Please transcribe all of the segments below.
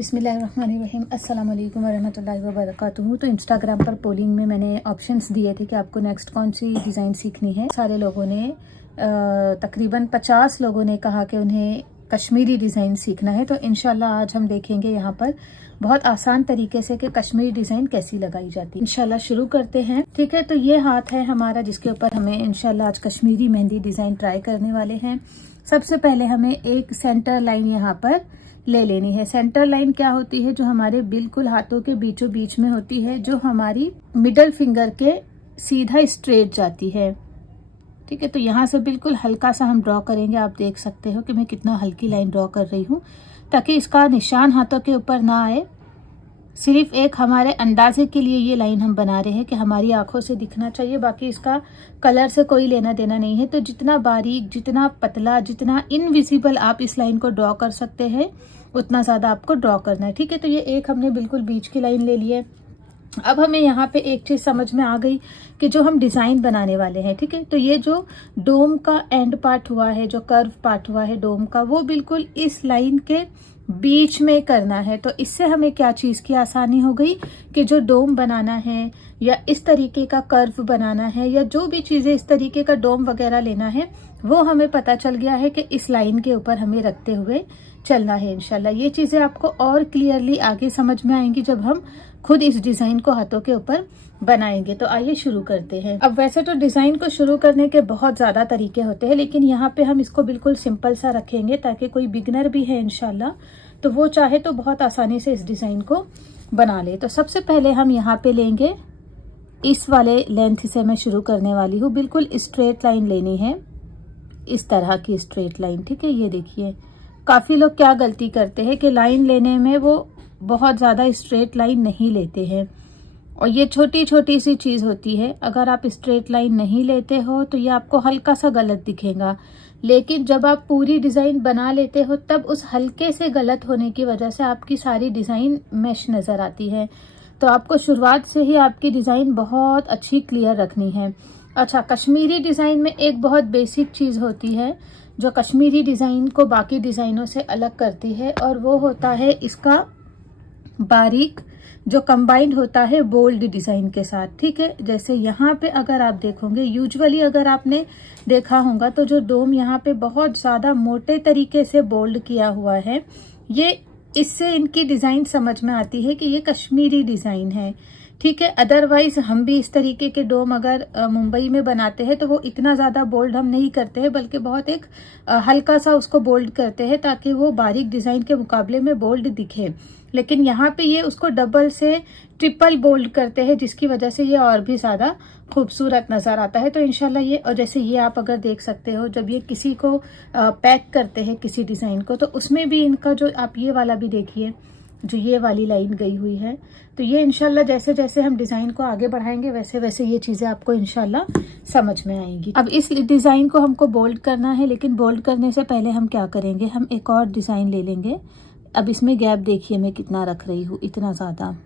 बिस्मिल्लाहिर्रहमानिर्रहीम अस्सलाम वालेकुम वरहमतुल्लाहि वबरकातुहू। तो इंस्टाग्राम पर पोलिंग में मैंने ऑप्शंस दिए थे कि आपको नेक्स्ट कौन सी डिज़ाइन सीखनी है। सारे लोगों ने तकरीबन 50 लोगों ने कहा कि उन्हें कश्मीरी डिज़ाइन सीखना है। तो इंशाल्लाह आज हम देखेंगे यहाँ पर बहुत आसान तरीके से कि कश्मीरी डिज़ाइन कैसी लगाई जाती है। इंशाल्लाह शुरू करते हैं। ठीक है, तो ये हाथ है हमारा जिसके ऊपर हमें इंशाल्लाह आज कश्मीरी मेहंदी डिज़ाइन ट्राई करने वाले हैं। सबसे पहले हमें एक सेंटर लाइन यहाँ पर ले लेनी है। सेंटर लाइन क्या होती है? जो हमारे बिल्कुल हाथों के बीचों बीच में होती है, जो हमारी मिडल फिंगर के सीधा स्ट्रेट जाती है। ठीक है, तो यहाँ से बिल्कुल हल्का सा हम ड्रॉ करेंगे। आप देख सकते हो कि मैं कितना हल्की लाइन ड्रॉ कर रही हूँ, ताकि इसका निशान हाथों के ऊपर ना आए। सिर्फ एक हमारे अंदाजे के लिए ये लाइन हम बना रहे हैं कि हमारी आंखों से दिखना चाहिए, बाकी इसका कलर से कोई लेना देना नहीं है। तो जितना बारीक, जितना पतला, जितना इनविजिबल आप इस लाइन को ड्रॉ कर सकते हैं, उतना ज़्यादा आपको ड्रॉ करना है। ठीक है, तो ये एक हमने बिल्कुल बीच की लाइन ले ली है। अब हमें यहाँ पे एक चीज़ समझ में आ गई कि जो हम डिज़ाइन बनाने वाले हैं, ठीक है, तो ये जो डोम का एंड पार्ट हुआ है, जो कर्व पार्ट हुआ है डोम का, वो बिल्कुल इस लाइन के बीच में करना है। तो इससे हमें क्या चीज़ की आसानी हो गई कि जो डोम बनाना है या इस तरीके का कर्व बनाना है या जो भी चीज़ें इस तरीके का डोम वगैरह लेना है, वो हमें पता चल गया है कि इस लाइन के ऊपर हमें रखते हुए चलना है। इंशाल्लाह ये चीज़ें आपको और क्लियरली आगे समझ में आएंगी जब हम खुद इस डिज़ाइन को हाथों के ऊपर बनाएंगे। तो आइए शुरू करते हैं। अब वैसे तो डिज़ाइन को शुरू करने के बहुत ज़्यादा तरीके होते हैं, लेकिन यहाँ पे हम इसको बिल्कुल सिंपल सा रखेंगे ताकि कोई बिगनर भी है इंशाल्लाह तो वो चाहे तो बहुत आसानी से इस डिज़ाइन को बना ले। तो सबसे पहले हम यहाँ पे लेंगे, इस वाले लेंथ से मैं शुरू करने वाली हूँ। बिल्कुल स्ट्रेट लाइन लेनी है, इस तरह की स्ट्रेट लाइन। ठीक है, ये देखिए काफ़ी लोग क्या गलती करते हैं कि लाइन लेने में वो बहुत ज़्यादा स्ट्रेट लाइन नहीं लेते हैं, और ये छोटी छोटी सी चीज़ होती है। अगर आप स्ट्रेट लाइन नहीं लेते हो तो ये आपको हल्का सा गलत दिखेगा, लेकिन जब आप पूरी डिज़ाइन बना लेते हो तब उस हल्के से गलत होने की वजह से आपकी सारी डिज़ाइन मैश नज़र आती है। तो आपको शुरुआत से ही आपकी डिज़ाइन बहुत अच्छी क्लियर रखनी है। अच्छा, कश्मीरी डिज़ाइन में एक बहुत बेसिक चीज़ होती है जो कश्मीरी डिज़ाइन को बाकी डिज़ाइनों से अलग करती है, और वो होता है इसका बारीक जो कंबाइंड होता है बोल्ड डिज़ाइन के साथ। ठीक है, जैसे यहाँ पे अगर आप देखोगे, यूजुअली अगर आपने देखा होगा तो जो डोम यहाँ पे बहुत ज़्यादा मोटे तरीके से बोल्ड किया हुआ है, ये इससे इनकी डिज़ाइन समझ में आती है कि ये कश्मीरी डिज़ाइन है। ठीक है, अदरवाइज हम भी इस तरीके के डोम अगर मुंबई में बनाते हैं तो वो इतना ज़्यादा बोल्ड हम नहीं करते हैं, बल्कि बहुत एक हल्का सा उसको बोल्ड करते हैं ताकि वो बारीक डिज़ाइन के मुकाबले में बोल्ड दिखे। लेकिन यहाँ पे ये उसको डबल से ट्रिपल बोल्ड करते हैं, जिसकी वजह से ये और भी ज़्यादा खूबसूरत नज़र आता है। तो इंशाल्लाह ये, और जैसे ये आप अगर देख सकते हो, जब ये किसी को पैक करते हैं किसी डिज़ाइन को, तो उसमें भी इनका जो आप ये वाला भी देखिए, जो ये वाली लाइन गई हुई है, तो ये इंशाल्लाह जैसे जैसे हम डिज़ाइन को आगे बढ़ाएंगे वैसे वैसे ये चीज़ें आपको इंशाल्लाह समझ में आएंगी। अब इस डिज़ाइन को हमको बोल्ड करना है, लेकिन बोल्ड करने से पहले हम क्या करेंगे, हम एक और डिज़ाइन ले लेंगे। अब इसमें गैप देखिए मैं कितना रख रही हूँ, इतना ज़्यादा।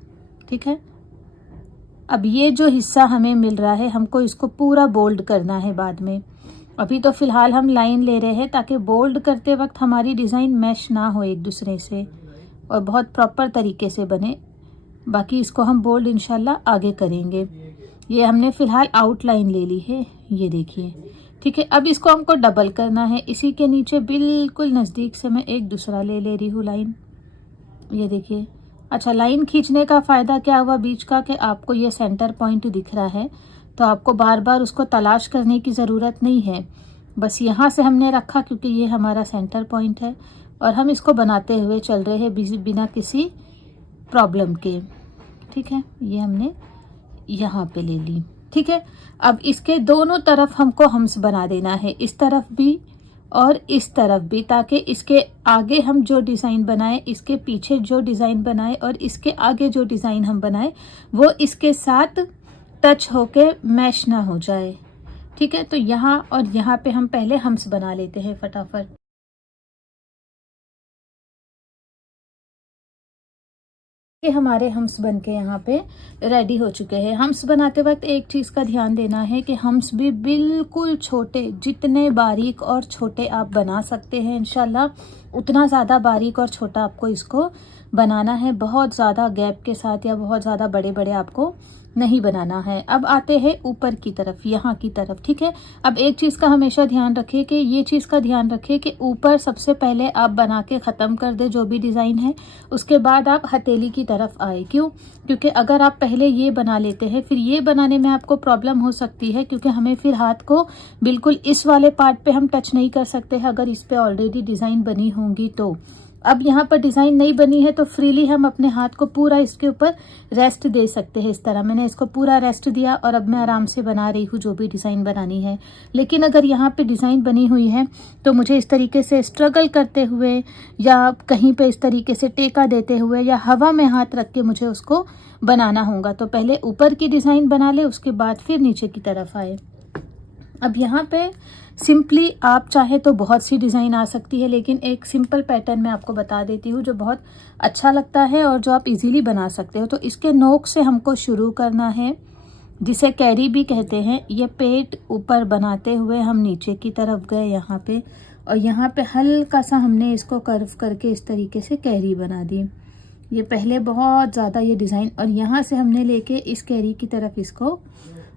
ठीक है, अब ये जो हिस्सा हमें मिल रहा है, हमको इसको पूरा बोल्ड करना है बाद में। अभी तो फ़िलहाल हम लाइन ले रहे हैं ताकि बोल्ड करते वक्त हमारी डिज़ाइन मैश ना हो एक दूसरे से और बहुत प्रॉपर तरीके से बने। बाकी इसको हम बोल्ड इंशाल्लाह आगे करेंगे। ये हमने फ़िलहाल आउटलाइन ले ली है, ये देखिए। ठीक है, अब इसको हमको डबल करना है। इसी के नीचे बिल्कुल नज़दीक से मैं एक दूसरा ले रही हूँ लाइन, ये देखिए। अच्छा, लाइन खींचने का फ़ायदा क्या हुआ बीच का, कि आपको ये सेंटर पॉइंट दिख रहा है, तो आपको बार बार उसको तलाश करने की ज़रूरत नहीं है। बस यहाँ से हमने रखा क्योंकि ये हमारा सेंटर पॉइंट है, और हम इसको बनाते हुए चल रहे हैं बिना किसी प्रॉब्लम के। ठीक है, ये हमने यहाँ पे ले ली। ठीक है, अब इसके दोनों तरफ हमको हम्स बना देना है, इस तरफ भी और इस तरफ भी, ताकि इसके आगे हम जो डिज़ाइन बनाए, इसके पीछे जो डिज़ाइन बनाए और इसके आगे जो डिज़ाइन हम बनाए, वो इसके साथ टच होके मैश ना हो जाए। ठीक है, तो यहाँ और यहाँ पे हम पहले हम्स बना लेते हैं फटाफट। ये हमारे हम्स बन के यहाँ पे रेडी हो चुके हैं। हम्स बनाते वक्त एक चीज़ का ध्यान देना है कि हम्स भी बिल्कुल छोटे, जितने बारीक और छोटे आप बना सकते हैं इंशाल्लाह उतना ज़्यादा बारीक और छोटा आपको इसको बनाना है। बहुत ज़्यादा गैप के साथ या बहुत ज़्यादा बड़े बड़े आपको नहीं बनाना है। अब आते हैं ऊपर की तरफ, यहाँ की तरफ, ठीक है। अब एक चीज़ का हमेशा ध्यान रखें कि ये चीज़ का ध्यान रखें कि ऊपर सबसे पहले आप बना के ख़त्म कर दे जो भी डिज़ाइन है, उसके बाद आप हथेली की तरफ आए। क्यों? क्योंकि अगर आप पहले ये बना लेते हैं फिर ये बनाने में आपको प्रॉब्लम हो सकती है, क्योंकि हमें फिर हाथ को बिल्कुल इस वाले पार्ट पे हम टच नहीं कर सकते हैं अगर इस पे ऑलरेडी डिज़ाइन बनी होंगी तो। अब यहाँ पर डिज़ाइन नहीं बनी है तो फ्रीली हम अपने हाथ को पूरा इसके ऊपर रेस्ट दे सकते हैं। इस तरह मैंने इसको पूरा रेस्ट दिया और अब मैं आराम से बना रही हूँ जो भी डिज़ाइन बनानी है। लेकिन अगर यहाँ पे डिज़ाइन बनी हुई है तो मुझे इस तरीके से स्ट्रगल करते हुए या कहीं पे इस तरीके से टेका देते हुए या हवा में हाथ रख के मुझे उसको बनाना होगा। तो पहले ऊपर की डिज़ाइन बना ले, उसके बाद फिर नीचे की तरफ आए। अब यहाँ पे सिंपली आप चाहे तो बहुत सी डिज़ाइन आ सकती है, लेकिन एक सिंपल पैटर्न मैं आपको बता देती हूँ जो बहुत अच्छा लगता है और जो आप इजीली बना सकते हो। तो इसके नोक से हमको शुरू करना है, जिसे कैरी भी कहते हैं। ये पेट ऊपर बनाते हुए हम नीचे की तरफ गए यहाँ पे, और यहाँ पे हल्का सा हमने इसको कर्व करके इस तरीके से कैरी बना दी। ये पहले बहुत ज़्यादा ये डिज़ाइन, और यहाँ से हमने लेके इस कैरी की तरफ इसको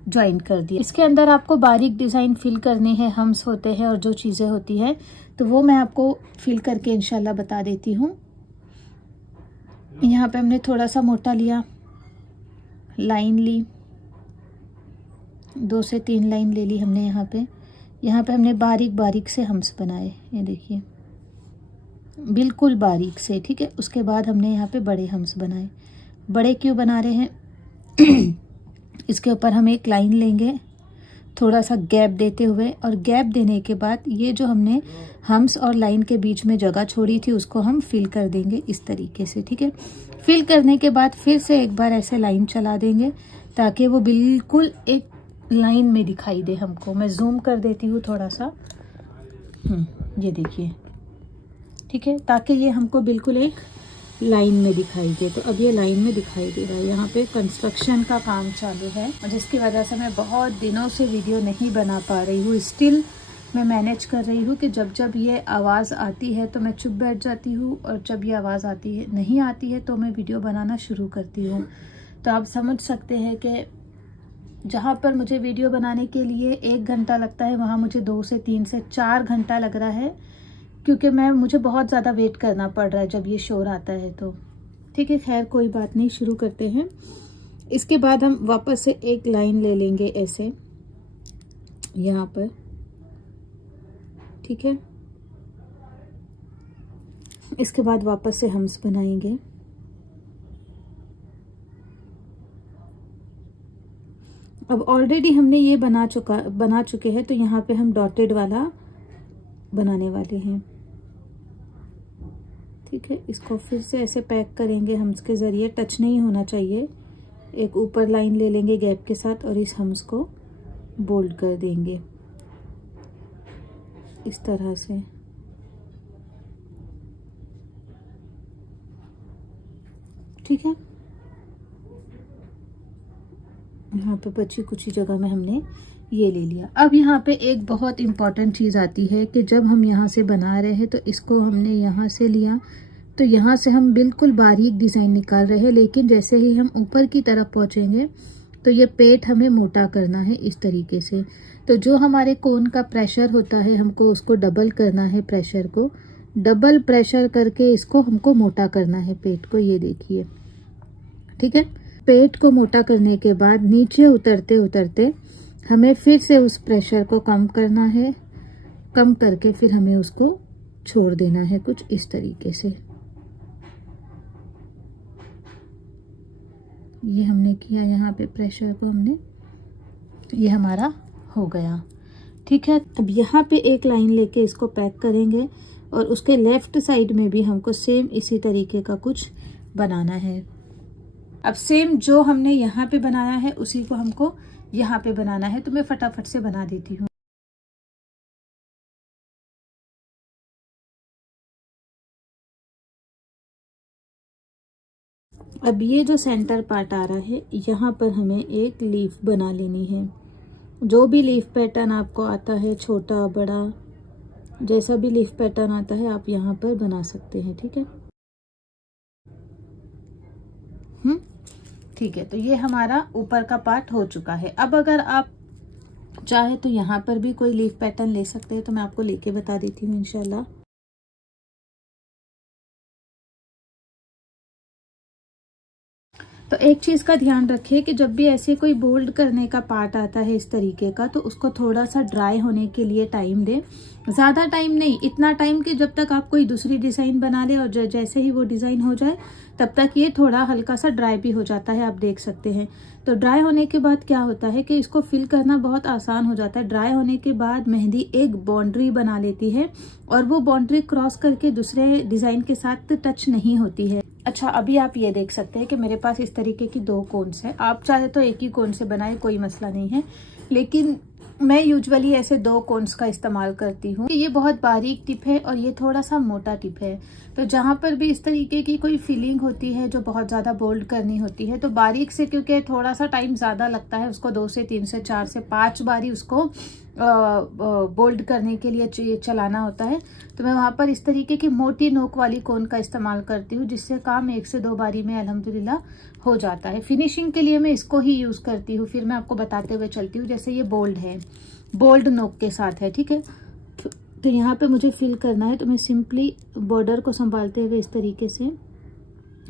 ज्वाइन कर दिया। इसके अंदर आपको बारीक डिज़ाइन फिल करनी है, हम्स होते हैं और जो चीज़ें होती है तो वो मैं आपको फिल करके इंशाल्लाह बता देती हूँ। यहाँ पे हमने थोड़ा सा मोटा लिया, लाइन ली, 2 से 3 लाइन ले ली हमने। यहाँ पे हमने बारीक बारीक से हम्स बनाए, ये देखिए बिल्कुल बारीक से, ठीक है। उसके बाद हमने यहाँ पे बड़े हम्स बनाए। बड़े क्यों बना रहे हैं? इसके ऊपर हम एक लाइन लेंगे थोड़ा सा गैप देते हुए, और गैप देने के बाद ये जो हमने हम्स और लाइन के बीच में जगह छोड़ी थी उसको हम फिल कर देंगे इस तरीके से, ठीक है। फिल करने के बाद फिर से एक बार ऐसे लाइन चला देंगे ताकि वो बिल्कुल एक लाइन में दिखाई दे हमको। मैं जूम कर देती हूँ थोड़ा सा, ये देखिए, ठीक है, ताकि ये हमको बिल्कुल एक लाइन में दिखाई दे। तो अब ये लाइन में दिखाई दे रहा है। यहाँ पे कंस्ट्रक्शन का काम चालू है, जिसकी वजह से मैं बहुत दिनों से वीडियो नहीं बना पा रही हूँ। स्टिल मैं मैनेज कर रही हूँ कि जब जब ये आवाज़ आती है तो मैं चुप बैठ जाती हूँ, और जब ये आवाज़ आती है नहीं आती है तो मैं वीडियो बनाना शुरू करती हूँ। तो आप समझ सकते हैं कि जहाँ पर मुझे वीडियो बनाने के लिए 1 घंटा लगता है, वहाँ मुझे 2 से 3 से 4 घंटा लग रहा है, क्योंकि मुझे बहुत ज़्यादा वेट करना पड़ रहा है जब ये शोर आता है तो। ठीक है, खैर कोई बात नहीं, शुरू करते हैं। इसके बाद हम वापस से एक लाइन ले लेंगे ऐसे यहाँ पर, ठीक है। इसके बाद वापस से हम्स बनाएंगे। अब ऑलरेडी हमने ये बना चुके हैं, तो यहाँ पे हम डॉटेड वाला बनाने वाले हैं, ठीक है। इसको फिर से ऐसे पैक करेंगे हम्स के ज़रिए, टच नहीं होना चाहिए। एक ऊपर लाइन ले लेंगे गैप के साथ और इस हम्स को बोल्ड कर देंगे इस तरह से, ठीक है। यहाँ पे बची कुछ जगह में हमने ये ले लिया। अब यहाँ पे एक बहुत इम्पॉर्टेंट चीज़ आती है कि जब हम यहाँ से बना रहे हैं तो इसको हमने यहाँ से लिया, तो यहाँ से हम बिल्कुल बारीक डिज़ाइन निकाल रहे हैं, लेकिन जैसे ही हम ऊपर की तरफ पहुँचेंगे तो ये पेट हमें मोटा करना है इस तरीके से। तो जो हमारे कोन का प्रेशर होता है हमको उसको डबल करना है, प्रेशर को डबल प्रेशर करके इसको हमको मोटा करना है पेट को, ये देखिए, ठीक है। पेट को मोटा करने के बाद नीचे उतरते उतरते हमें फिर से उस प्रेशर को कम करना है, कम करके फिर हमें उसको छोड़ देना है कुछ इस तरीके से। ये हमने किया, यहाँ पे प्रेशर को हमने, ये हमारा हो गया, ठीक है। अब यहाँ पे एक लाइन लेके इसको पैक करेंगे, और उसके लेफ्ट साइड में भी हमको सेम इसी तरीके का कुछ बनाना है। अब सेम जो हमने यहाँ पे बनाया है उसी को हमको यहाँ पे बनाना है, तो मैं फटाफट से बना देती हूँ। अब ये जो सेंटर पार्ट आ रहा है, यहाँ पर हमें एक लीफ बना लेनी है। जो भी लीफ पैटर्न आपको आता है, छोटा बड़ा जैसा भी लीफ पैटर्न आता है आप यहाँ पर बना सकते हैं। ठीक है, ठीक है। तो ये हमारा ऊपर का पार्ट हो चुका है। अब अगर आप चाहे तो यहाँ पर भी कोई लीफ पैटर्न ले सकते हैं, तो मैं आपको लेके बता देती हूँ इंशाल्लाह। तो एक चीज़ का ध्यान रखिए कि जब भी ऐसे कोई बोल्ड करने का पार्ट आता है इस तरीके का, तो उसको थोड़ा सा ड्राई होने के लिए टाइम दें। ज़्यादा टाइम नहीं, इतना टाइम कि जब तक आप कोई दूसरी डिज़ाइन बना ले और जैसे ही वो डिज़ाइन हो जाए तब तक ये थोड़ा हल्का सा ड्राई भी हो जाता है, आप देख सकते हैं। तो ड्राई होने के बाद क्या होता है कि इसको फिल करना बहुत आसान हो जाता है। ड्राई होने के बाद मेहंदी एक बाउंड्री बना लेती है और वो बाउंड्री क्रॉस करके दूसरे डिज़ाइन के साथ टच नहीं होती है। अच्छा, अभी आप ये देख सकते हैं कि मेरे पास इस तरीके की 2 कोन्स है। आप चाहे तो एक ही कोन से बनाए, कोई मसला नहीं है, लेकिन मैं यूजुअली ऐसे 2 कोन्स का इस्तेमाल करती हूँ। ये बहुत बारीक टिप है और ये थोड़ा सा मोटा टिप है। तो जहाँ पर भी इस तरीके की कोई फीलिंग होती है जो बहुत ज़्यादा बोल्ड करनी होती है, तो बारीक से, क्योंकि थोड़ा सा टाइम ज़्यादा लगता है उसको 2 से 3 से 4 से 5 बारी उसको बोल्ड करने के लिए चलाना होता है। तो मैं वहाँ पर इस तरीके की मोटी नोक वाली कोन का इस्तेमाल करती हूँ, जिससे काम 1 से 2 बारी में अल्हम्दुलिल्लाह हो जाता है। फिनिशिंग के लिए मैं इसको ही यूज़ करती हूँ। फिर मैं आपको बताते हुए चलती हूँ। जैसे ये बोल्ड है, बोल्ड नोक के साथ है, ठीक है। तो यहाँ पे मुझे फिल करना है, तो मैं सिंपली बॉर्डर को संभालते हुए इस तरीके से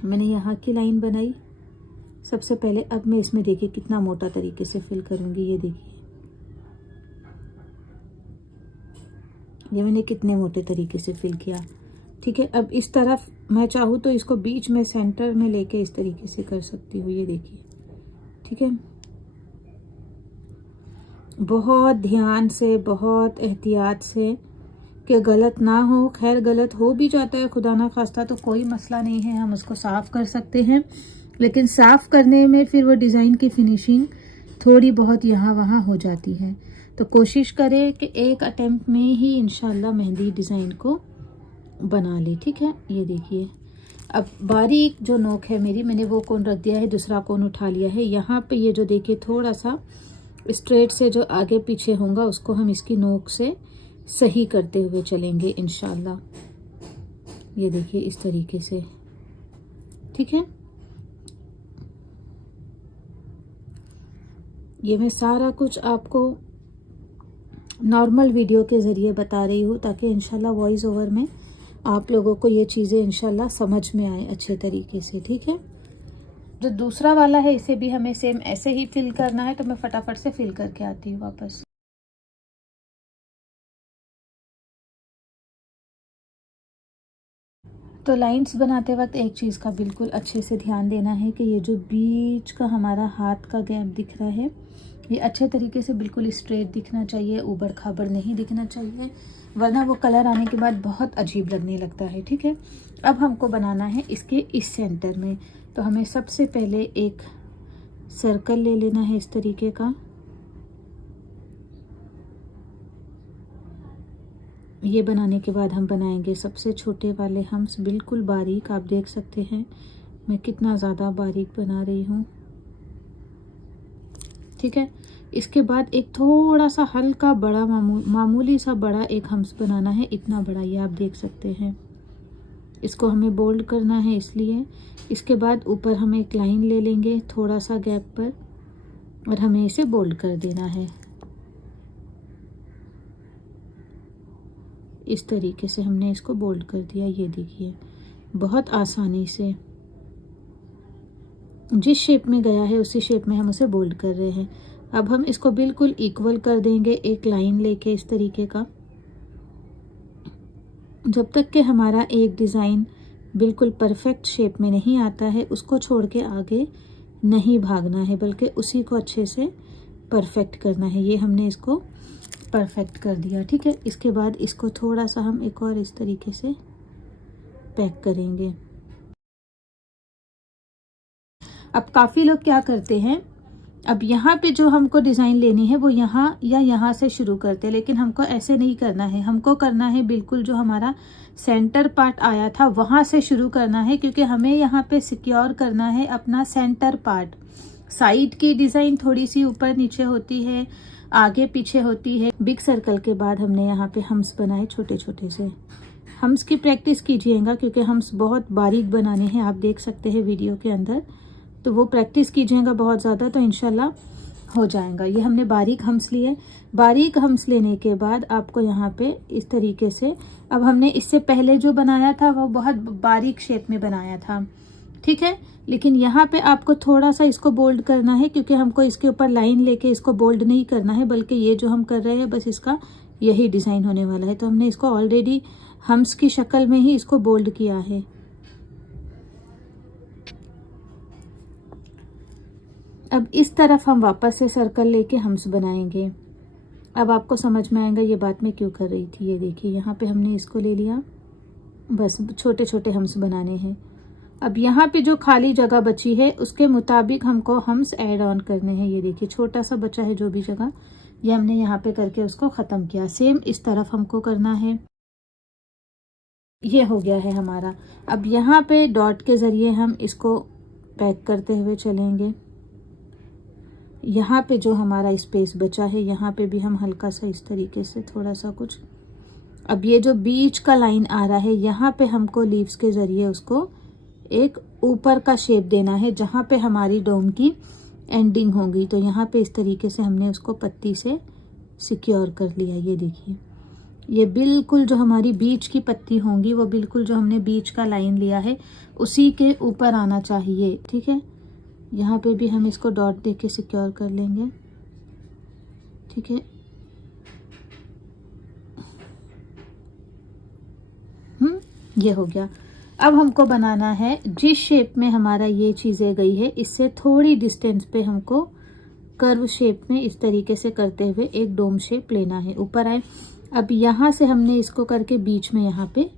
मैंने यहाँ की लाइन बनाई सबसे पहले। अब मैं इसमें देखिए कितना मोटा तरीके से फिल करूँगी। ये देखिए, ये मैंने कितने मोटे तरीके से फिल किया, ठीक है। अब इस तरफ मैं चाहूँ तो इसको बीच में सेंटर में लेके इस तरीके से कर सकती हूँ। ये देखिए, ठीक है। बहुत ध्यान से, बहुत एहतियात से कि गलत ना हो। खैर गलत हो भी जाता है खुदा ना खास्ता तो कोई मसला नहीं है, हम उसको साफ़ कर सकते हैं, लेकिन साफ़ करने में फिर वो डिज़ाइन की फिनिशिंग थोड़ी बहुत यहाँ वहाँ हो जाती है। तो कोशिश करें कि एक अटेम्प्ट में ही इंशाल्लाह मेहंदी डिज़ाइन को बना ले, ठीक है। ये देखिए, अब बारीक जो नोक है मेरी, मैंने वो कोन रख दिया है, दूसरा कोन उठा लिया है। यहाँ पे ये जो देखिए थोड़ा सा स्ट्रेट से जो आगे पीछे होगा उसको हम इसकी नोक से सही करते हुए चलेंगे इंशाल्लाह। ये देखिए इस तरीके से, ठीक है। ये मैं सारा कुछ आपको नॉर्मल वीडियो के ज़रिए बता रही हूँ ताकि इंशाल्लाह वॉइस ओवर में आप लोगों को ये चीज़ें इंशाल्लाह समझ में आए अच्छे तरीके से, ठीक है। जो दूसरा वाला है इसे भी हमें सेम ऐसे ही फिल करना है, तो मैं फटाफट से फिल करके आती हूँ वापस। तो लाइंस बनाते वक्त एक चीज़ का बिल्कुल अच्छे से ध्यान देना है कि ये जो बीच का हमारा हाथ का गैप दिख रहा है ये अच्छे तरीके से बिल्कुल स्ट्रेट दिखना चाहिए, ऊबड़ खाबड़ नहीं दिखना चाहिए, वरना वो कलर आने के बाद बहुत अजीब लगने लगता है, ठीक है। अब हमको बनाना है इसके इस सेंटर में, तो हमें सबसे पहले एक सर्कल ले लेना है इस तरीके का। ये बनाने के बाद हम बनाएंगे सबसे छोटे वाले हम्स, बिल्कुल बारीक। आप देख सकते हैं मैं कितना ज़्यादा बारीक बना रही हूँ, ठीक है। इसके बाद एक थोड़ा सा हल्का बड़ा मामूली सा बड़ा एक हम्स बनाना है, इतना बड़ा, ये आप देख सकते हैं। इसको हमें बोल्ड करना है इसलिए। इसके बाद ऊपर हम एक लाइन ले लेंगे थोड़ा सा गैप पर और हमें इसे बोल्ड कर देना है। इस तरीके से हमने इसको बोल्ड कर दिया। ये देखिए बहुत आसानी से जिस शेप में गया है उसी शेप में हम उसे बोल्ड कर रहे हैं। अब हम इसको बिल्कुल इक्वल कर देंगे एक लाइन लेके इस तरीके का, जब तक कि हमारा एक डिज़ाइन बिल्कुल परफेक्ट शेप में नहीं आता है उसको छोड़ के आगे नहीं भागना है, बल्कि उसी को अच्छे से परफेक्ट करना है। ये हमने इसको परफेक्ट कर दिया, ठीक है। इसके बाद इसको थोड़ा सा हम एक और इस तरीके से पैक करेंगे। अब काफ़ी लोग क्या करते हैं, अब यहाँ पे जो हमको डिज़ाइन लेनी है वो यहाँ या यहाँ से शुरू करते हैं, लेकिन हमको ऐसे नहीं करना है। हमको करना है बिल्कुल जो हमारा सेंटर पार्ट आया था वहाँ से शुरू करना है, क्योंकि हमें यहाँ पे सिक्योर करना है अपना सेंटर पार्ट। साइड की डिज़ाइन थोड़ी सी ऊपर नीचे होती है, आगे पीछे होती है। बिग सर्कल के बाद हमने यहाँ पे हम्स बनाए छोटे छोटे से। हम्स की प्रैक्टिस कीजिएगा, क्योंकि हम्स बहुत बारीक बनाने हैं, आप देख सकते हैं वीडियो के अंदर। तो वो प्रैक्टिस कीजिएगा बहुत ज़्यादा, तो इंशाल्लाह हो जाएगा। ये हमने बारीक हम्स लिए। बारीक हम्स लेने के बाद आपको यहाँ पे इस तरीके से, अब हमने इससे पहले जो बनाया था वो बहुत बारीक शेप में बनाया था, ठीक है। लेकिन यहाँ पे आपको थोड़ा सा इसको बोल्ड करना है, क्योंकि हमको इसके ऊपर लाइन लेके इसको बोल्ड नहीं करना है, बल्कि ये जो हम कर रहे हैं बस इसका यही डिज़ाइन होने वाला है। तो हमने इसको ऑलरेडी हम्स की शक्ल में ही इसको बोल्ड किया है। अब इस तरफ हम वापस से सर्कल लेके हम्स बनाएंगे। अब आपको समझ में आएगा ये बात मैं क्यों कर रही थी। ये देखिए यहाँ पे हमने इसको ले लिया, बस छोटे छोटे हम्स बनाने हैं। अब यहाँ पे जो खाली जगह बची है उसके मुताबिक हमको हम्स ऐड ऑन करने हैं। ये देखिए छोटा सा बचा है जो भी जगह, ये हमने यहाँ पे करके उसको ख़त्म किया। सेम इस तरफ हमको करना है। ये हो गया है हमारा। अब यहाँ पे डॉट के ज़रिए हम इसको पैक करते हुए चलेंगे। यहाँ पे जो हमारा स्पेस बचा है यहाँ पे भी हम हल्का सा इस तरीके से थोड़ा सा कुछ। अब ये जो बीच का लाइन आ रहा है यहाँ पे हमको लीव्स के ज़रिए उसको एक ऊपर का शेप देना है, जहाँ पे हमारी डोम की एंडिंग होगी। तो यहाँ पे इस तरीके से हमने उसको पत्ती से सिक्योर कर लिया। ये देखिए ये बिल्कुल जो हमारी बीच की पत्ती होंगी वो बिल्कुल जो हमने बीच का लाइन लिया है उसी के ऊपर आना चाहिए, ठीक है। यहाँ पे भी हम इसको डॉट दे के सिक्योर कर लेंगे, ठीक है। ये हो गया। अब हमको बनाना है जिस शेप में हमारा ये चीज़ें गई है इससे थोड़ी डिस्टेंस पे हमको कर्व शेप में इस तरीके से करते हुए एक डोम शेप लेना है। ऊपर आए, अब यहाँ से हमने इसको करके बीच में यहाँ पे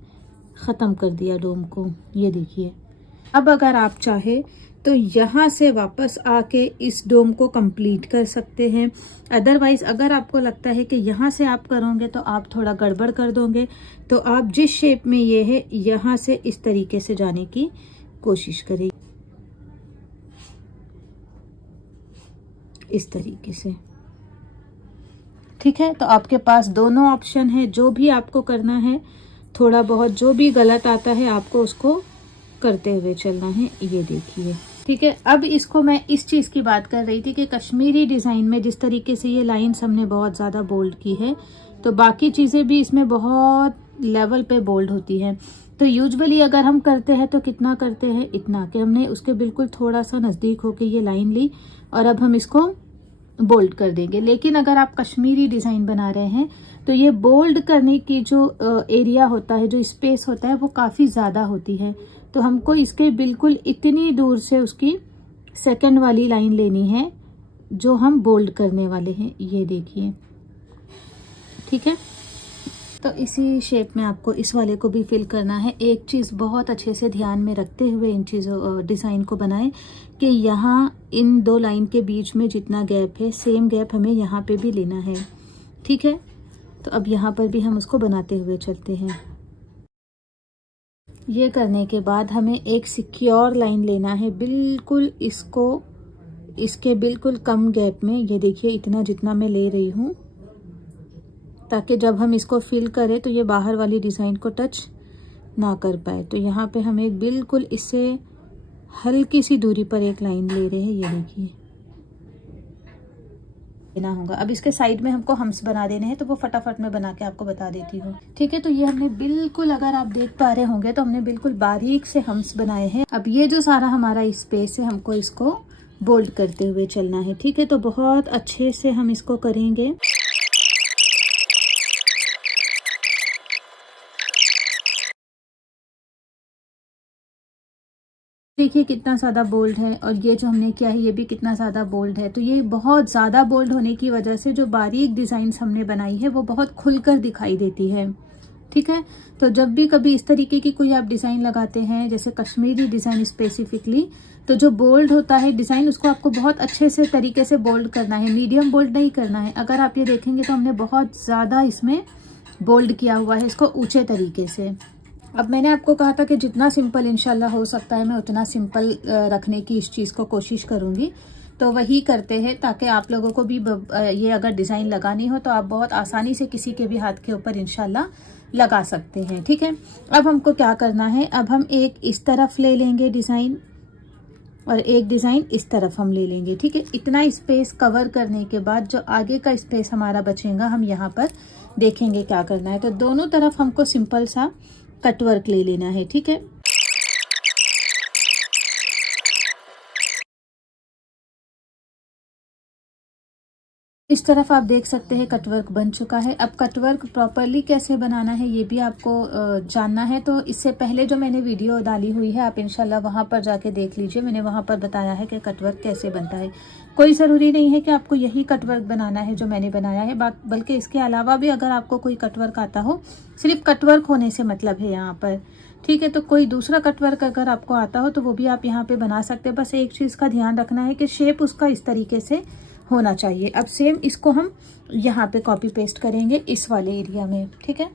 ख़त्म कर दिया डोम को। ये देखिए। अब अगर आप चाहे तो यहाँ से वापस आके इस डोम को कंप्लीट कर सकते हैं। अदरवाइज़ अगर आपको लगता है कि यहाँ से आप करोगे तो आप थोड़ा गड़बड़ कर दोगे, तो आप जिस शेप में ये है यहाँ से इस तरीके से जाने की कोशिश करिए, इस तरीके से, ठीक है। तो आपके पास दोनों ऑप्शन है, जो भी आपको करना है। थोड़ा बहुत जो भी गलत आता है आपको उसको करते हुए चलना है। ये देखिए, ठीक है। अब इसको मैं इस चीज़ की बात कर रही थी कि कश्मीरी डिज़ाइन में जिस तरीके से ये लाइंस हमने बहुत ज़्यादा बोल्ड की है, तो बाकी चीज़ें भी इसमें बहुत लेवल पे बोल्ड होती हैं। तो यूजुअली अगर हम करते हैं तो कितना करते हैं, इतना कि हमने उसके बिल्कुल थोड़ा सा नज़दीक होके ये लाइन ली और अब हम इसको बोल्ड कर देंगे। लेकिन अगर आप कश्मीरी डिज़ाइन बना रहे हैं तो ये बोल्ड करने की जो एरिया होता है, जो स्पेस होता है, वो काफ़ी ज़्यादा होती है। तो हमको इसके बिल्कुल इतनी दूर से उसकी सेकंड वाली लाइन लेनी है जो हम बोल्ड करने वाले हैं। ये देखिए, ठीक है। तो इसी शेप में आपको इस वाले को भी फिल करना है। एक चीज़ बहुत अच्छे से ध्यान में रखते हुए इन चीज़ों डिज़ाइन को बनाएं कि यहाँ इन दो लाइन के बीच में जितना गैप है सेम गैप हमें यहाँ पे भी लेना है, ठीक है। तो अब यहाँ पर भी हम उसको बनाते हुए चलते हैं। ये करने के बाद हमें एक सिक्योर लाइन लेना है, बिल्कुल इसको इसके बिल्कुल कम गैप में। ये देखिए इतना जितना मैं ले रही हूँ, ताकि जब हम इसको फिल करें तो ये बाहर वाली डिज़ाइन को टच ना कर पाए। तो यहाँ पे हम एक बिल्कुल इससे हल्की सी दूरी पर एक लाइन ले रहे हैं। ये देखिए लेना होगा। अब इसके साइड में हमको हम्स बना देने हैं, तो वो फटाफट मैं बना के आपको बता देती हूँ, ठीक है। तो ये हमने बिल्कुल, अगर आप देख पा रहे होंगे तो हमने बिल्कुल बारीक से हम्स बनाए हैं। अब ये जो सारा हमारा स्पेस है हमको इसको बोल्ड करते हुए चलना है, ठीक है। तो बहुत अच्छे से हम इसको करेंगे। देखिए कितना ज़्यादा बोल्ड है, और ये जो हमने किया है ये भी कितना ज़्यादा बोल्ड है। तो ये बहुत ज़्यादा बोल्ड होने की वजह से जो बारीक डिज़ाइंस हमने बनाई है वो बहुत खुलकर दिखाई देती है, ठीक है। तो जब भी कभी इस तरीके की कोई आप डिज़ाइन लगाते हैं, जैसे कश्मीरी डिज़ाइन स्पेसिफिकली, तो जो बोल्ड होता है डिज़ाइन, उसको आपको बहुत अच्छे से तरीके से बोल्ड करना है, मीडियम बोल्ड नहीं करना है। अगर आप ये देखेंगे तो हमने बहुत ज़्यादा इसमें बोल्ड किया हुआ है इसको ऊंचे तरीके से। अब मैंने आपको कहा था कि जितना सिंपल इंशाल्लाह हो सकता है मैं उतना सिंपल रखने की इस चीज़ को कोशिश करूँगी। तो वही करते हैं ताकि आप लोगों को भी ये अगर डिज़ाइन लगानी हो तो आप बहुत आसानी से किसी के भी हाथ के ऊपर इंशाल्लाह लगा सकते हैं। ठीक है, अब हमको क्या करना है, अब हम एक इस तरफ ले लेंगे डिज़ाइन और एक डिज़ाइन इस तरफ हम ले लेंगे। ठीक है, इतना स्पेस कवर करने के बाद जो आगे का स्पेस हमारा बचेगा हम यहाँ पर देखेंगे क्या करना है। तो दोनों तरफ हमको सिंपल सा कटवर्क ले लेना है। ठीक है, इस तरफ आप देख सकते हैं कटवर्क बन चुका है। अब कटवर्क प्रॉपरली कैसे बनाना है ये भी आपको जानना है, तो इससे पहले जो मैंने वीडियो डाली हुई है आप इंशाल्लाह वहां पर जाके देख लीजिए। मैंने वहां पर बताया है कि कटवर्क कैसे बनता है। कोई ज़रूरी नहीं है कि आपको यही कटवर्क बनाना है जो मैंने बनाया है, बल्कि इसके अलावा भी अगर आपको कोई कटवर्क आता हो, सिर्फ कटवर्क होने से मतलब है यहाँ पर। ठीक है, तो कोई दूसरा कटवर्क अगर आपको आता हो तो वो भी आप यहाँ पे बना सकते हैं। बस एक चीज़ का ध्यान रखना है कि शेप उसका इस तरीके से होना चाहिए। अब सेम इसको हम यहाँ पे कॉपी पेस्ट करेंगे इस वाले एरिया में। ठीक है,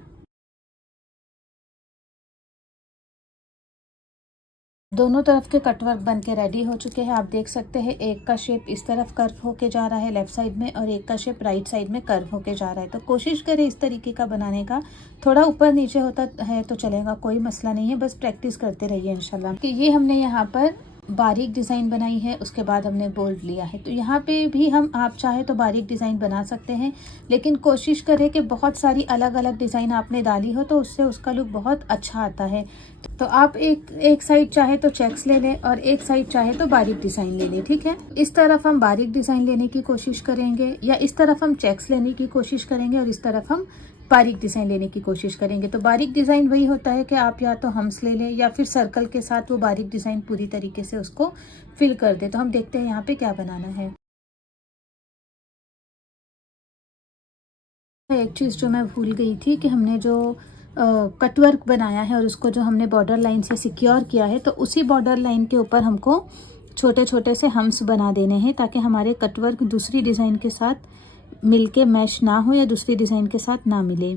दोनों तरफ के कटवर्क बन के रेडी हो चुके हैं। आप देख सकते हैं एक का शेप इस तरफ कर्व होके जा रहा है लेफ्ट साइड में, और एक का शेप राइट साइड में कर्व होके जा रहा है। तो कोशिश करें इस तरीके का बनाने का। थोड़ा ऊपर नीचे होता है तो चलेगा, कोई मसला नहीं है, बस प्रैक्टिस करते रहिए इंशाल्लाह। कि ये हमने यहाँ पर बारीक डिज़ाइन बनाई है, उसके बाद हमने बोल्ड लिया है। तो यहाँ पे भी हम आप चाहे तो बारीक डिज़ाइन बना सकते हैं, लेकिन कोशिश करें कि बहुत सारी अलग अलग डिज़ाइन आपने डाली हो तो उससे उसका लुक बहुत अच्छा आता है। तो आप एक साइड चाहे तो चेक्स ले लें और एक साइड चाहे तो बारीक डिज़ाइन ले लें। ठीक है, इस तरफ हम बारीक डिज़ाइन लेने की कोशिश करेंगे, या इस तरफ हम चेक्स लेने की कोशिश करेंगे और इस तरफ हम बारीक डिज़ाइन लेने की कोशिश करेंगे। तो बारीक डिज़ाइन वही होता है कि आप या तो हम्स ले लें या फिर सर्कल के साथ वो बारीक डिज़ाइन पूरी तरीके से उसको फिल कर दे। तो हम देखते हैं यहाँ पे क्या बनाना है। एक चीज़ जो मैं भूल गई थी कि हमने जो कटवर्क बनाया है और उसको जो हमने बॉर्डर लाइन से सिक्योर किया है, तो उसी बॉर्डर लाइन के ऊपर हमको छोटे छोटे से हम्स बना देने हैं ताकि हमारे कटवर्क दूसरी डिज़ाइन के साथ मिलके मैच ना हो या दूसरी डिज़ाइन के साथ ना मिले।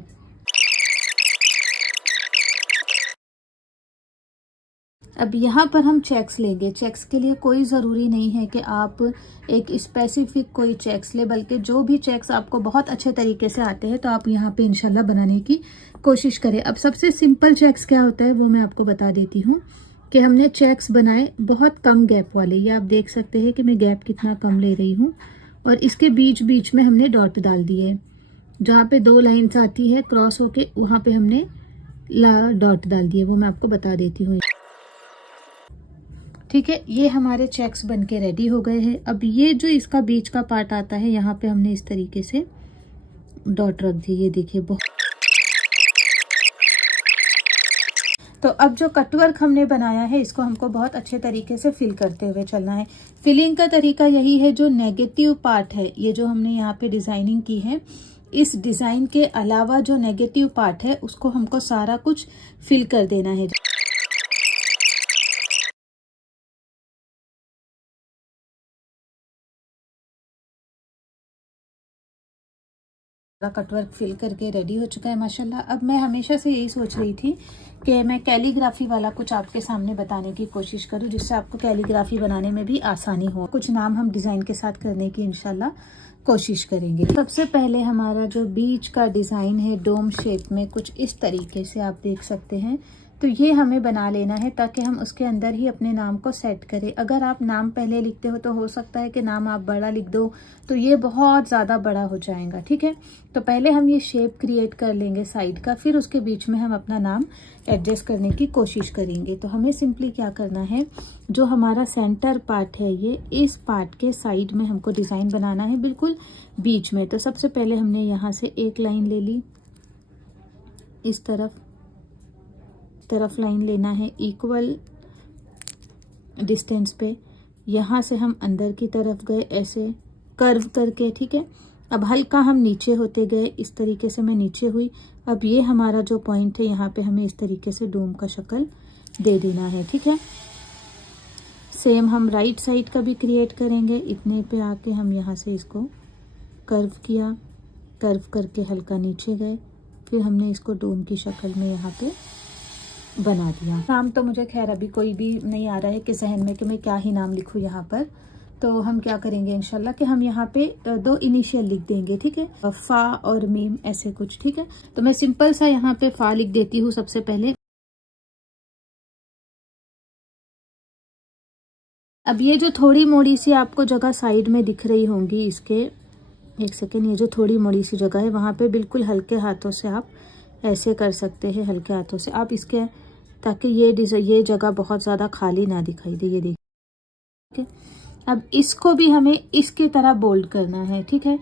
अब यहाँ पर हम चेक्स लेंगे। चेक्स के लिए कोई ज़रूरी नहीं है कि आप एक स्पेसिफिक कोई चेक्स ले, बल्कि जो भी चेक्स आपको बहुत अच्छे तरीके से आते हैं तो आप यहाँ पे इंशाल्लाह बनाने की कोशिश करें। अब सबसे सिंपल चेक्स क्या होता है वो मैं आपको बता देती हूँ कि हमने चेक्स बनाए बहुत कम गैप वाले। ये आप देख सकते हैं कि मैं गैप कितना कम ले रही हूँ, और इसके बीच बीच में हमने डॉट डाल दिए। जहाँ पे दो लाइन्स आती है क्रॉस होके वहाँ पे हमने डॉट डाल दिए, वो मैं आपको बता देती हूँ। ठीक है, ये हमारे चेक्स बन के रेडी हो गए हैं। अब ये जो इसका बीच का पार्ट आता है यहाँ पे हमने इस तरीके से डॉट रख दी। ये देखिए तो अब जो कटवर्क हमने बनाया है इसको हमको बहुत अच्छे तरीके से फिल करते हुए चलना है। फिलिंग का तरीका यही है, जो नेगेटिव पार्ट है, ये जो हमने यहाँ पे डिज़ाइनिंग की है, इस डिज़ाइन के अलावा जो नेगेटिव पार्ट है उसको हमको सारा कुछ फिल कर देना है। कटवर्क फिल करके रेडी हो चुका है माशाल्लाह। अब मैं हमेशा से यही सोच रही थी कि मैं कैलीग्राफी वाला कुछ आपके सामने बताने की कोशिश करूं, जिससे आपको कैलीग्राफी बनाने में भी आसानी हो। कुछ नाम हम डिज़ाइन के साथ करने की इंशाल्लाह कोशिश करेंगे। सबसे पहले हमारा जो बीच का डिज़ाइन है डोम शेप में कुछ इस तरीके से आप देख सकते हैं, तो ये हमें बना लेना है ताकि हम उसके अंदर ही अपने नाम को सेट करें। अगर आप नाम पहले लिखते हो तो हो सकता है कि नाम आप बड़ा लिख दो तो ये बहुत ज़्यादा बड़ा हो जाएगा। ठीक है, तो पहले हम ये शेप क्रिएट कर लेंगे साइड का, फिर उसके बीच में हम अपना नाम एडजस्ट करने की कोशिश करेंगे। तो हमें सिंपली क्या करना है, जो हमारा सेंटर पार्ट है ये, इस पार्ट के साइड में हमको डिज़ाइन बनाना है बिल्कुल बीच में। तो सबसे पहले हमने यहाँ से एक लाइन ले ली, इस तरफ लाइन लेना है इक्वल डिस्टेंस पे। यहाँ से हम अंदर की तरफ गए ऐसे कर्व करके। ठीक है, अब हल्का हम नीचे होते गए, इस तरीके से मैं नीचे हुई। अब ये हमारा जो पॉइंट है यहाँ पे हमें इस तरीके से डोम का शक्ल दे देना है। ठीक है, सेम हम राइट साइड का भी क्रिएट करेंगे। इतने पे आके हम यहाँ से इसको कर्व किया, कर्व करके हल्का नीचे गए, फिर हमने इसको डोम की शक्ल में यहाँ पे बना दिया। नाम तो मुझे खैर अभी कोई भी नहीं आ रहा है कि जहन में कि मैं क्या ही नाम लिखूँ यहाँ पर। तो हम क्या करेंगे इंशाल्लाह कि हम यहाँ पे 2 इनिशियल लिख देंगे, ठीक है, फ़ा और मीम ऐसे कुछ, ठीक है। तो मैं सिंपल सा यहाँ पे फ़ा लिख देती हूँ सबसे पहले। अब ये जो थोड़ी मोड़ी सी आपको जगह साइड में दिख रही होंगी इसके, एक सेकेंड, ये जो थोड़ी मोड़ी सी जगह है वहाँ पे बिल्कुल हल्के हाथों से आप ऐसे कर सकते हैं, हल्के हाथों से आप इसके, ताकि ये जगह बहुत ज़्यादा खाली ना दिखाई दे। ये देखिए, अब इसको भी हमें इसकी तरह बोल्ड करना है, ठीक है।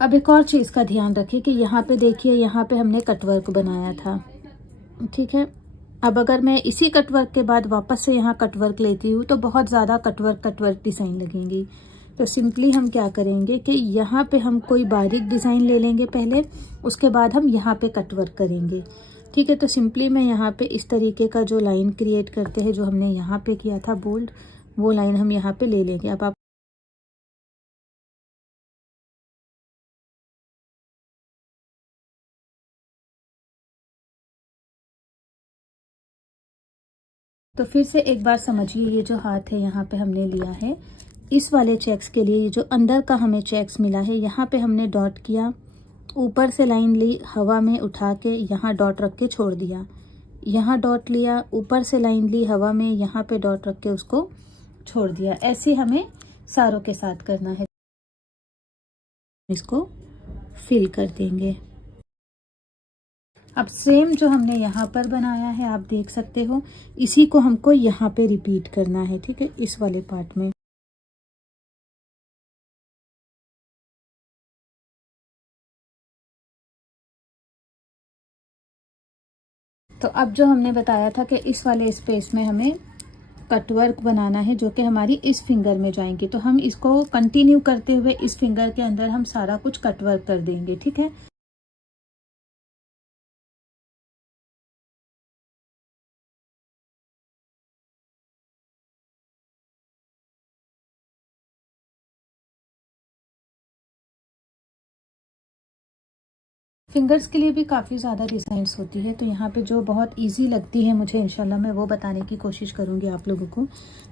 अब एक और चीज़ का ध्यान रखिए कि यहाँ पे देखिए, यहाँ पे हमने कटवर्क बनाया था, ठीक है। अब अगर मैं इसी कटवर्क के बाद वापस से यहाँ कटवर्क लेती हूँ तो बहुत ज़्यादा कटवर्क डिज़ाइन लगेंगी। तो सिंपली हम क्या करेंगे कि यहाँ पे हम कोई बारीक डिज़ाइन ले लेंगे पहले, उसके बाद हम यहाँ पे कटवर्क करेंगे, ठीक है। तो सिंपली मैं यहाँ पे इस तरीके का जो लाइन क्रिएट करते हैं, जो हमने यहाँ पे किया था बोल्ड, वो लाइन हम यहाँ पे ले लेंगे। अब आप तो फिर से एक बार समझिए, ये जो हाथ है यहाँ पे हमने लिया है, इस वाले चेक्स के लिए ये जो अंदर का हमें चेक्स मिला है, यहाँ पे हमने डॉट किया, ऊपर से लाइन ली, हवा में उठा के यहाँ डॉट रख के छोड़ दिया, यहाँ डॉट लिया, ऊपर से लाइन ली हवा में, यहाँ पे डॉट रख के उसको छोड़ दिया। ऐसे हमें सारों के साथ करना है। इसको फिल कर देंगे। अब सेम जो हमने यहाँ पर बनाया है आप देख सकते हो, इसी को हमको यहाँ पे रिपीट करना है, ठीक है, इस वाले पार्ट में। तो अब जो हमने बताया था कि इस वाले स्पेस में हमें कटवर्क बनाना है, जो कि हमारी इस फिंगर में जाएंगे, तो हम इसको कंटिन्यू करते हुए इस फिंगर के अंदर हम सारा कुछ कटवर्क कर देंगे, ठीक है। फिंगर्स के लिए भी काफ़ी ज़्यादा डिज़ाइंस होती है, तो यहाँ पे जो बहुत इजी लगती है मुझे इंशाल्लाह मैं वो बताने की कोशिश करूँगी आप लोगों को।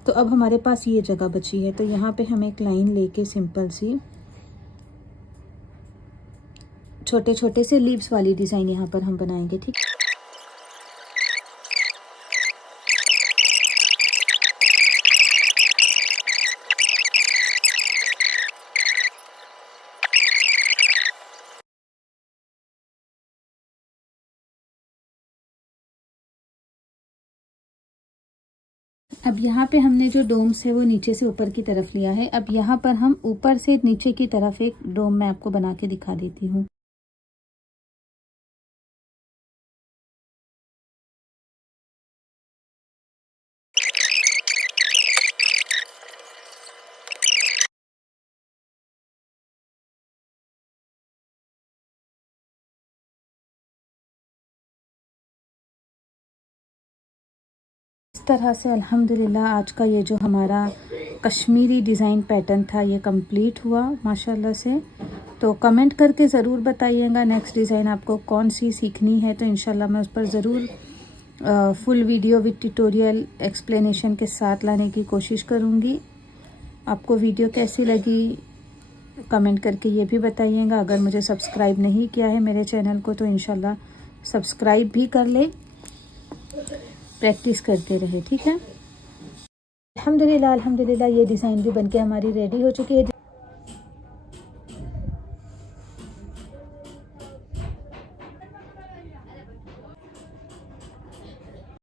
तो अब हमारे पास ये जगह बची है, तो यहाँ पे हम एक लाइन लेके सिंपल सी छोटे छोटे से लीव्स वाली डिज़ाइन यहाँ पर हम बनाएंगे, ठीक है। अब यहाँ पे हमने जो डोम्स है वो नीचे से ऊपर की तरफ लिया है। अब यहाँ पर हम ऊपर से नीचे की तरफ एक डोम मैं आपको बना के दिखा देती हूँ। इस तरह से अल्हम्दुलिल्लाह आज का ये जो हमारा कश्मीरी डिज़ाइन पैटर्न था ये कंप्लीट हुआ माशाल्लाह से। तो कमेंट करके ज़रूर बताइएगा नेक्स्ट डिज़ाइन आपको कौन सी सीखनी है, तो इंशाल्लाह मैं उस पर ज़रूर full video with tutorial explanation के साथ लाने की कोशिश करूँगी। आपको वीडियो कैसी लगी कमेंट करके ये भी बताइएगा। अगर मुझे सब्सक्राइब नहीं किया है मेरे चैनल को तो इंशाल्लाह सब्सक्राइब भी कर ले, प्रैक्टिस करते रहे, ठीक है। अल्हम्दुलिल्लाह अल्हम्दुलिल्लाह ये डिज़ाइन भी बनके हमारी रेडी हो चुकी है।